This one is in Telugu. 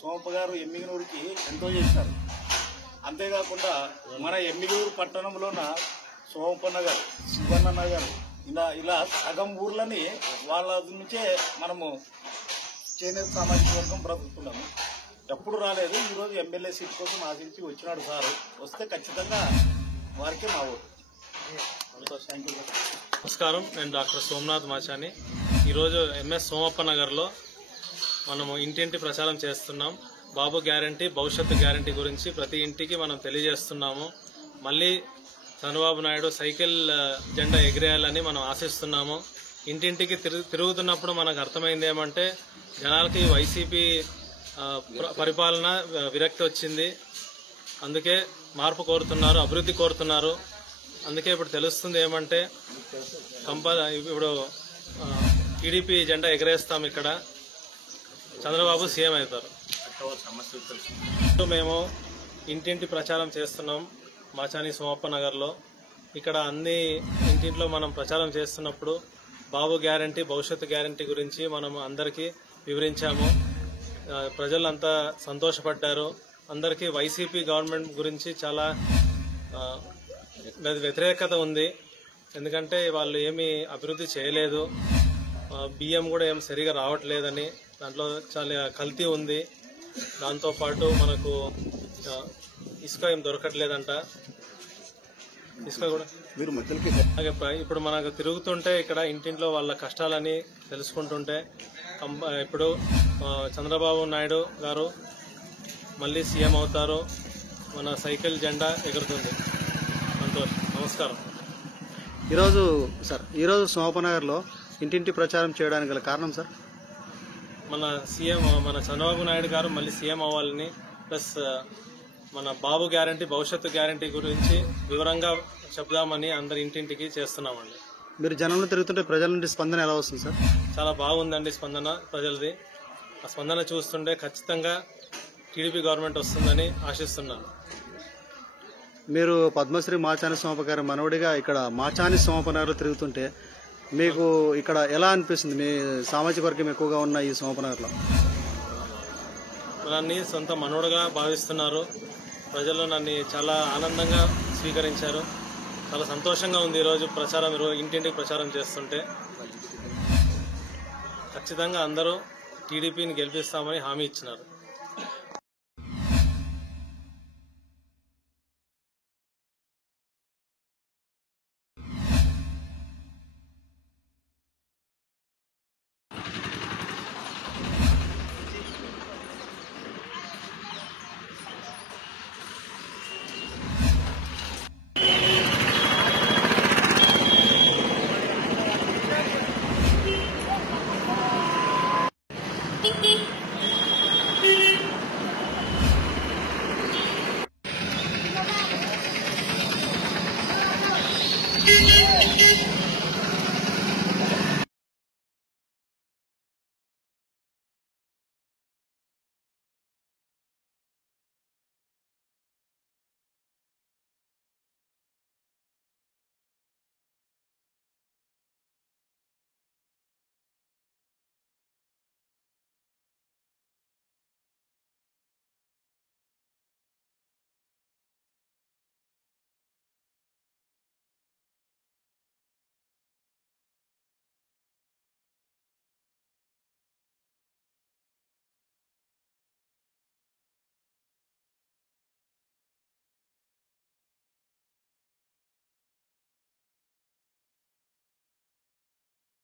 సోమప్ప గారు ఎమ్మిగనూరుకి ఎంతో చేశారు. అంతేకాకుండా మన ఎమ్మిగనూరు పట్టణంలోన సోమప్ప నగర్, శివన్న నగర్ ఇలా సగం ఊర్లని వాళ్ళ నుంచే మనము చేనేత సామాజిక వర్గం బ్రతుకుతున్నాము. ఎప్పుడు రాలేదు. ఈరోజు ఎమ్మెల్యే సీట్ కోసం ఆశించి వచ్చినాడు సారు. వస్తే ఖచ్చితంగా వారికి మా ఓటు. నమస్కారం, నేను డాక్టర్ సోమనాథ్ మాచాని. ఈరోజు ఎంఎస్ సోమప్ప నగర్లో మనము ఇంటింటి ప్రచారం చేస్తున్నాం. బాబు గ్యారంటీ, భవిష్యత్తు గ్యారంటీ గురించి ప్రతి ఇంటికి మనం తెలియజేస్తున్నాము. మళ్ళీ చంద్రబాబు నాయుడు సైకిల్ జెండా ఎగిరేయాలని మనం ఆశిస్తున్నాము. ఇంటింటికి తిరుగుతున్నప్పుడు మనకు అర్థమైంది ఏమంటే జనాలకి వైసీపీ పరిపాలన విరక్తి వచ్చింది. అందుకే మార్పు కోరుతున్నారు, అభివృద్ధి కోరుతున్నారు. అందుకే ఇప్పుడు తెలుస్తుంది ఏమంటే ఇప్పుడు టీడీపీ జెండా ఎగరేస్తాం, ఇక్కడ చంద్రబాబు సీఎం అవుతారు. మేము ఇంటింటి ప్రచారం చేస్తున్నాం మాచాని సోమప్ప నగర్లో. ఇక్కడ అన్ని ఇంటింట్లో మనం ప్రచారం చేస్తున్నప్పుడు బాబు గ్యారంటీ, భవిష్యత్తు గ్యారంటీ గురించి మనం అందరికీ వివరించాము. ప్రజలంతా సంతోషపడ్డారు. అందరికీ వైసీపీ గవర్నమెంట్ గురించి చాలా వ్యతిరేకత ఉంది. ఎందుకంటే వాళ్ళు ఏమీ అభివృద్ధి చేయలేదు, బియ్యం కూడా ఏం సరిగా రావట్లేదని, దాంట్లో చాలా కల్తీ ఉంది. దాంతోపాటు మనకు ఇసుక ఏం దొరకట్లేదంట. ఇసుక కూడా ఇప్పుడు మనకు తిరుగుతుంటే ఇక్కడ ఇంటింట్లో వాళ్ళ కష్టాలని తెలుసుకుంటుంటే ఇప్పుడు చంద్రబాబు నాయుడు గారు మళ్ళీ సీఎం అవుతారు, మన సైకిల్ జెండా ఎగురుతుంది. సంతోషం. నమస్కారం. ఈరోజు సోమప్ప నగర్లో ఇంటింటి ప్రచారం చేయడానికి గల కారణం సార్, మన చంద్రబాబు నాయుడు గారు మళ్ళీ సీఎం అవ్వాలని, ప్లస్ మన బాబు గ్యారంటీ, భవిష్యత్తు గ్యారంటీ గురించి వివరంగా చెప్దామని అందరి ఇంటింటికి చేస్తున్నామండి. మీరు జనంలో తిరుగుతుంటే ప్రజల నుండి స్పందన ఎలా వస్తుంది సార్? చాలా బాగుందండి స్పందన ప్రజలది. ఆ స్పందన చూస్తుంటే ఖచ్చితంగా టీడీపీ గవర్నమెంట్ వస్తుందని ఆశిస్తున్నాను. మీరు పద్మశ్రీ మాచాని సోమప్ప గారి మనవడిగా ఇక్కడ మాచాని సోమప్ప నగర్లో తిరుగుతుంటే మీకు ఇక్కడ ఎలా అనిపిస్తుంది? మీ సామాజిక వర్గం ఎక్కువగా ఉన్న ఈ సోమప్ప నగర్లో నన్ను సొంత మనవడుగా భావిస్తున్నారు. ప్రజలు నన్ను చాలా ఆనందంగా స్వీకరించారు. చాలా సంతోషంగా ఉంది ఈరోజు ఇంటింటికి ప్రచారం చేస్తుంటే. ఖచ్చితంగా అందరూ టీడీపీని గెలిపిస్తామని హామీ ఇచ్చినారు.